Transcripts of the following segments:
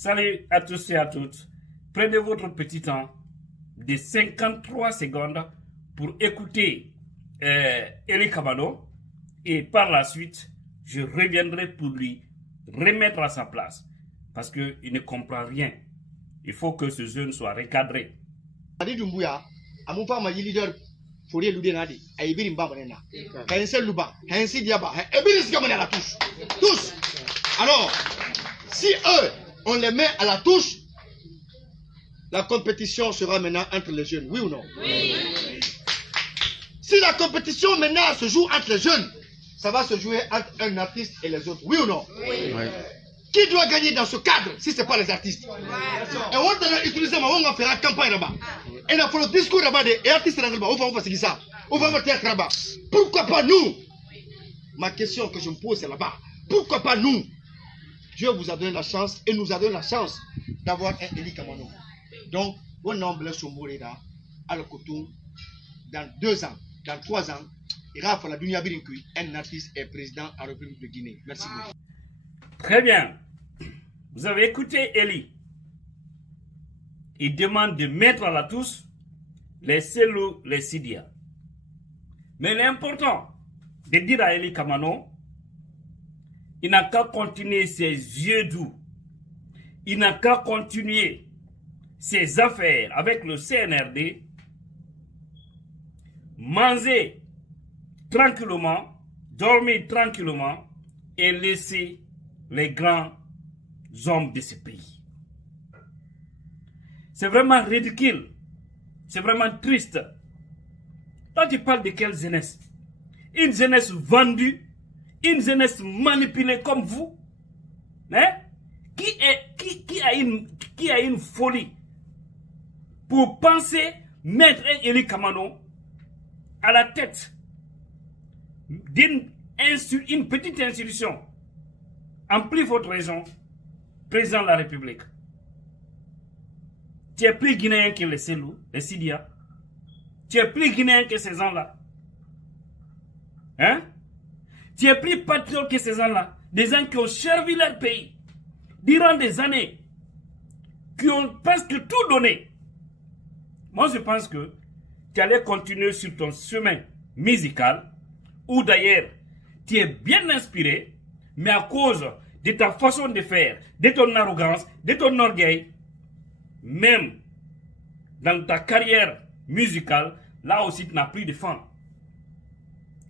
Salut à tous et à toutes. Prenez votre petit temps de 53 secondes pour écouter Eli Kamano et par la suite, je reviendrai pour lui remettre à sa place parce qu'il ne comprend rien. Il faut que ce jeune soit recadré. Tous. Alors, si eux, on les met à la touche, la compétition sera maintenant entre les jeunes, oui ou non? Oui. Si la compétition maintenant se joue entre les jeunes, ça va se jouer entre un artiste et les autres, oui ou non? Oui. Qui doit gagner dans ce cadre si ce n'est pas les artistes? Et on va utiliser, on va faire la campagne là-bas. Et il faut le discours là-bas des artistes là-bas. On va faire ça. On va faire là-bas. Pourquoi pas nous? Ma question que je me pose c'est là-bas. Pourquoi pas nous? Dieu vous a donné la chance et nous a donné la chance d'avoir un Eli Kamano. Donc, on nombre sur Moreda à le Coton dans 2 ans, dans 3 ans. Il va falloir un artiste et président à la République de Guinée. Merci beaucoup. Très bien. Vous avez écouté Eli. Il demande de mettre à la touche les Selou, les Sidia. Mais l'important de dire à Eli Kamano, il n'a qu'à continuer ses yeux doux. Il n'a qu'à continuer ses affaires avec le CNRD, manger tranquillement, dormir tranquillement et laisser les grands hommes de ce pays. C'est vraiment ridicule. C'est vraiment triste. Toi, tu parles de quelle jeunesse? Une jeunesse vendue, une jeunesse manipulée comme vous, hein? Qui a une folie pour penser mettre un Eli Kamano à la tête d'une petite institution, en plus votre raison, président de la République. Tu es plus guinéen que les Selou, les Sidia. Tu es plus guinéen que ces gens-là. Hein? Tu es plus patriote que ces gens-là. Des gens qui ont servi leur pays durant des années, qui ont presque tout donné. Moi, je pense que tu allais continuer sur ton chemin musical, où d'ailleurs, tu es bien inspiré, mais à cause de ta façon de faire, de ton arrogance, de ton orgueil, même dans ta carrière musicale, là aussi tu n'as plus de fans.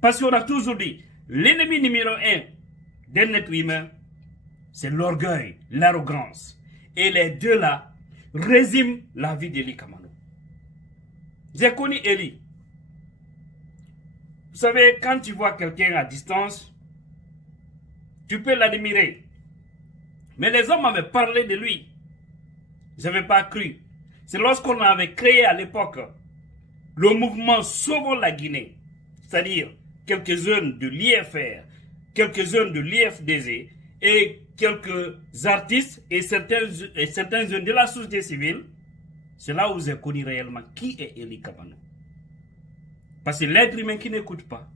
Parce qu'on a toujours dit, l'ennemi numéro 1 d'un être humain, c'est l'orgueil, l'arrogance. Et les deux là résument la vie d'Eli Kamano. J'ai connu Eli. Vous savez, quand tu vois quelqu'un à distance, tu peux l'admirer. Mais les hommes avaient parlé de lui. Je n'avais pas cru. C'est lorsqu'on avait créé à l'époque le mouvement Sauvons la Guinée, c'est-à-dire quelques-uns de l'IFR, quelques-uns de l'IFDZ et quelques artistes et certains jeunes de la société civile. C'est là où j'ai connu réellement qui est Eli Kamano. Parce que l'être humain qui n'écoute pas,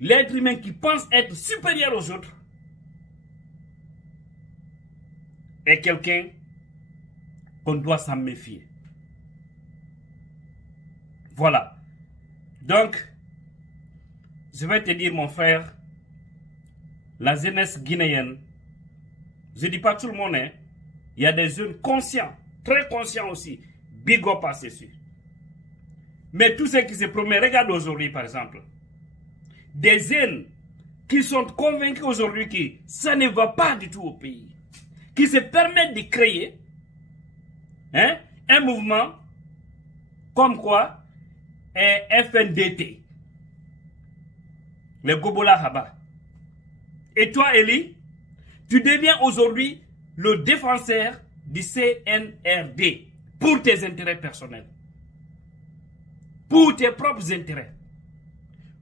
l'être humain qui pense être supérieur aux autres, est quelqu'un qu'on doit s'en méfier. Voilà. Donc, je vais te dire, mon frère, la jeunesse guinéenne, je ne dis pas tout le monde, hein, il y a des jeunes conscients, très conscients aussi, big up à ceci. Mais tous ceux qui se promettent, regarde aujourd'hui par exemple, des jeunes qui sont convaincus aujourd'hui que ça ne va pas du tout au pays, qui se permettent de créer un mouvement comme quoi FNDT, les Gobola Haba. Et toi, Eli, tu deviens aujourd'hui le défenseur du CNRD pour tes intérêts personnels, pour tes propres intérêts.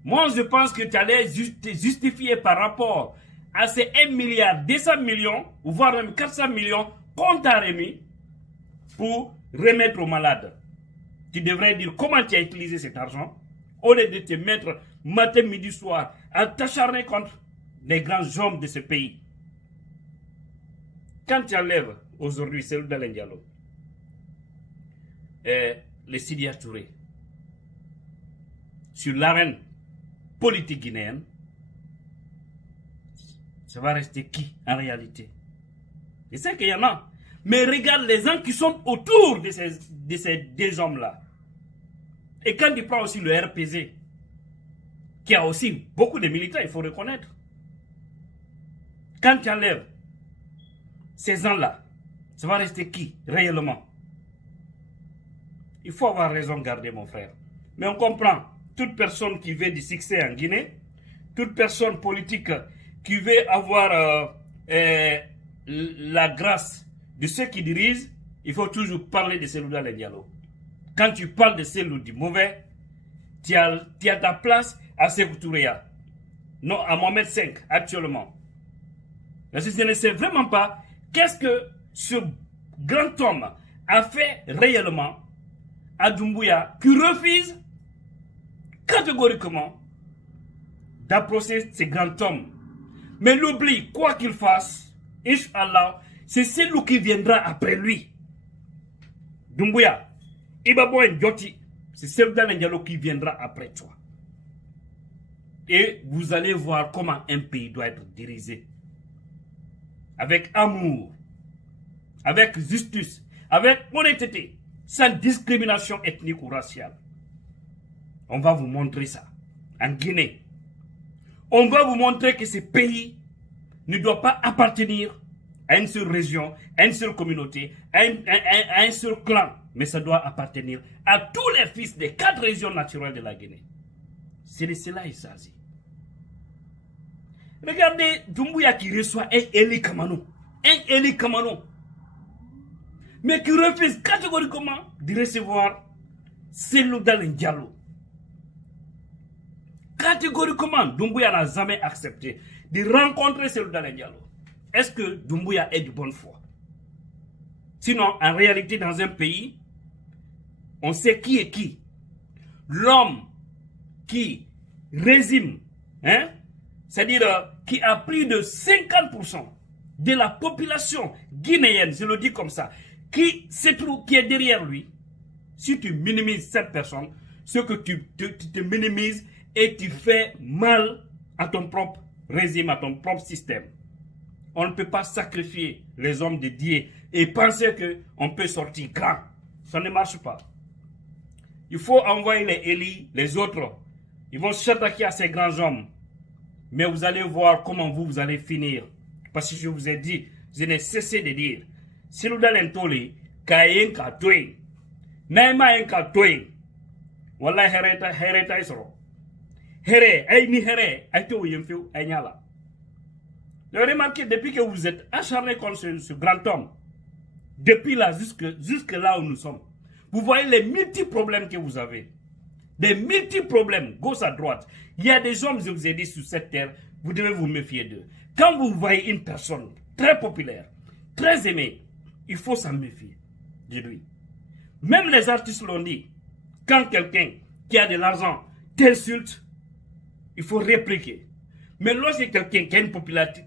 Moi, je pense que tu allais te justifier par rapport à ces 1 milliard 200 millions, ou voire même 400 millions qu'on t'a remis pour remettre aux malades. Tu devrais dire comment tu as utilisé cet argent au lieu de te mettre matin, midi, soir à t'acharner contre les grands hommes de ce pays. Quand tu enlèves aujourd'hui, Cellou Dalein Diallo, le Sidya Touré, sur l'arène politique guinéenne, ça va rester qui en réalité? Je sais qu'il y en a, mais regarde les gens qui sont autour de ces deux hommes-là. Et quand tu prends aussi le RPZ, qui a aussi beaucoup de militants, il faut reconnaître. Quand tu enlèves ces gens-là, ça va rester qui réellement? Il faut avoir raison de garder, mon frère. Mais on comprend, toute personne qui veut du succès en Guinée, toute personne politique qui veut avoir la grâce de ceux qui dirigent, il faut toujours parler de Cellou Dalein Diallo. Quand tu parles de Cellou du mauvais, tu as ta place à Sékou Touré, non à Mohamed V actuellement. Parce que je ne sais vraiment pas qu'est-ce que ce grand homme a fait réellement à Doumbouya, qui refuse catégoriquement d'approcher ce grand homme. Mais l'oublie, quoi qu'il fasse, Inch'Allah, c'est celui qui viendra après lui. Doumbouya, Ibabo Ndjoti, c'est Cellou Dalein Diallo qui viendra après toi. Et vous allez voir comment un pays doit être dirigé. Avec amour, avec justice, avec honnêteté, sans discrimination ethnique ou raciale. On va vous montrer ça. En Guinée, on va vous montrer que ce pays ne doit pas appartenir à une seule région, à une seule communauté, à un seul clan, mais ça doit appartenir à tous les fils des 4 régions naturelles de la Guinée. C'est de cela qu'il s'agit. Regardez Doumbouya qui reçoit un Eli Kamano. Un Eli Kamano. Mais qui refuse catégoriquement de recevoir Cellou Dalein Diallo. Catégoriquement, Doumbouya n'a jamais accepté de rencontrer Cellou Dalein Diallo. Est-ce que Doumbouya est de bonne foi? Sinon, en réalité, dans un pays, on sait qui est qui. L'homme qui résume, c'est-à-dire qui a plus de 50% de la population guinéenne, je le dis comme ça, qui est derrière lui. Si tu minimises cette personne, ce que tu te minimises et tu fais mal à ton propre régime, à ton propre système. On ne peut pas sacrifier les hommes de Dieu et penser qu'on peut sortir grand. Ça ne marche pas. Il faut envoyer les Eli, les autres. Ils vont s'attaquer à ces grands hommes. Mais vous allez voir comment vous allez finir. Parce que je vous ai dit, je n'ai cessé de dire, Cellou Dalein Toli, Kayen Katoy, Naima en Katoy, Wallah Hereta Isro. Here, ni Here, Aito Yemfeu, Agnala. Vous avez remarqué, depuis que vous êtes acharné contre ce grand homme, depuis là jusque là où nous sommes, vous voyez les multiples problèmes que vous avez. Des multiples problèmes, gauche à droite. Il y a des hommes, je vous ai dit, sur cette terre, vous devez vous méfier d'eux. Quand vous voyez une personne très populaire, très aimée, il faut s'en méfier de lui. Même les artistes l'ont dit. Quand quelqu'un qui a de l'argent t'insulte, il faut répliquer. Mais lorsque quelqu'un qui a une popularité,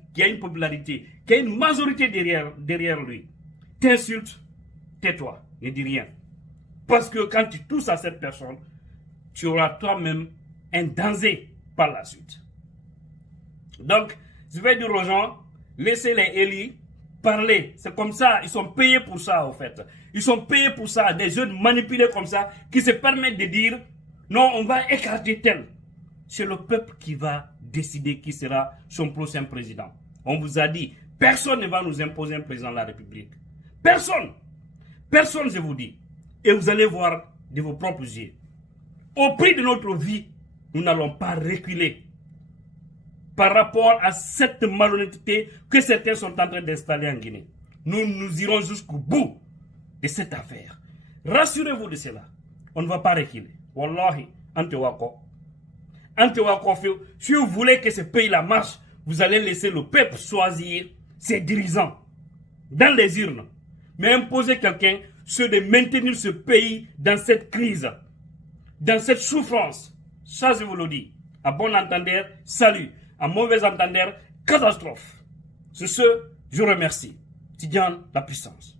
qui a une majorité derrière lui, t'insulte, tais-toi, ne dis rien. Parce que quand tu touches à cette personne, tu auras toi-même un danger par la suite. Donc, je vais dire aux gens, laissez les Eli parler. C'est comme ça, ils sont payés pour ça, en fait. Ils sont payés pour ça, des jeunes manipulés comme ça, qui se permettent de dire, non, on va écarter tel. C'est le peuple qui va décider qui sera son prochain président. On vous a dit, personne ne va nous imposer un président de la République. Personne. Personne, je vous dis. Et vous allez voir de vos propres yeux. Au prix de notre vie, nous n'allons pas reculer par rapport à cette malhonnêteté que certains sont en train d'installer en Guinée. Nous irons jusqu'au bout de cette affaire. Rassurez-vous de cela. On ne va pas reculer. Wallahi, Antewako. Si vous voulez que ce pays-là marche, vous allez laisser le peuple choisir ses dirigeants dans les urnes. Mais imposer quelqu'un, c'est de maintenir ce pays dans cette crise, dans cette souffrance. Ça, je vous le dis. À bon entendeur, salut. À mauvais entendeur, catastrophe. Sur ce, je remercie. Tidiane, la puissance.